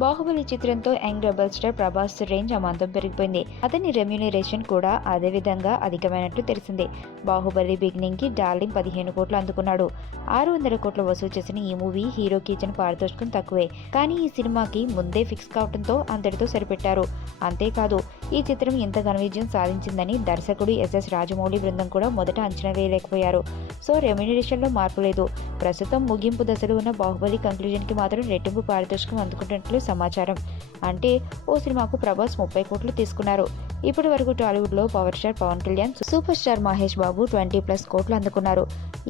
బాహుబలి చిత్రంతో young rebel star Prabhas range అమాంతం పెరిగిపోయింది. అతని రెమ్యూనరేషన్ కూడా అదే విధంగా అధికమైనట్లు తెలిసింది. బాహుబలి బిగినింగ్ కి డార్లింగ్ 15 కోట్లు అందుకున్నాడు. 600 కోట్లు వసూలు చేసిన ఈ మూవీ హీరోకి ఇచ్చిన పారితోషికం తక్కువే. కానీ ఈ సినిమాకి ముందే ఫిక్స్ కావడంతో అంతటితో సరిపెట్టారు. అంతేకాదు ఈ చిత్రం ఇంత ఘన విజయం సాధించిందని దర్శకుడు ఎస్ఎస్ రాజమౌళి బృందం కూడా మొదట అంచనా వేయలేకపోయారు. సో రెమ్యూనరేషన్ లో మార్పు లేదు. ప్రస్తుతం ముగింపు దశలో ఉన్న బాహుబలి కంక్లూజన్ కి మాత్రం రెట్టింపు పారితోషికం అందుకుంటున్నట్లు సమాచారం. అంటే ఓ సినిమాకు ప్రభాస్ 30 కోట్లు తీసుకున్నారు. ఇప్పటి వరకు టాలీవుడ్ లో power star Pawan Kalyan, super star Mahesh Babu 20+ కోట్లు అందుకున్నారు.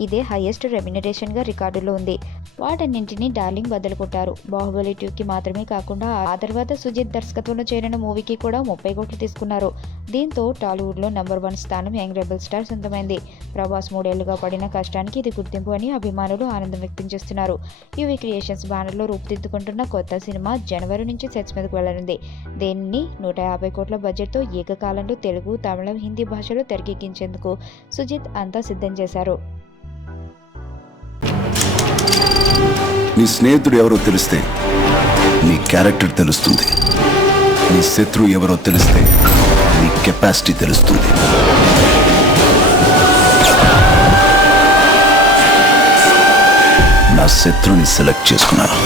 ఇదే హైయెస్ట్ రెమ్యూనరేషన్ గా రికార్డులో ఉంది. వాటన్నింటినీ డార్లింగ్ బద్దలు కొట్టారు. బాహుబలి 2కి మాత్రమే కాకుండా ఆ తర్వాత సుజిత్ దర్శకత్వంలో చేరిన మూవీకి కూడా 30 కోట్లు తీసుకున్నారు. దీంతో టాలీవుడ్ లో నెంబర్ 1 స్థానం యంగ్ రెబల్ స్టార్ సొంతమైంది. ప్రభాస్ 3 ఏళ్లుగా పడిన కష్టానికి ఇది గుర్తింపు అని అభిమానులు ఆనందం వ్యక్తం చేస్తున్నారు. యువి క్రియేషన్స్ బ్యానర్ లో రూపుదిద్దుకుంటున్న కొత్త సినిమా జనవరి నుంచి సెట్స్ మీదకు వెళ్లనుంది. దీనిని 150 కోట్ల బడ్జెట్ తో ఏకకాలంలో తెలుగు, తమిళం, హిందీ భాషలో తెరకెక్కించేందుకు సుజిత్ అంతా సిద్ధం చేశారు. నీ స్నేహితుడు ఎవరో తెలిస్తే నీ క్యారెక్టర్ తెలుస్తుంది. నీ శత్రువు ఎవరో తెలిస్తే నీ కెపాసిటీ తెలుస్తుంది. నా శత్రువుని సెలెక్ట్ చేసుకున్నాను.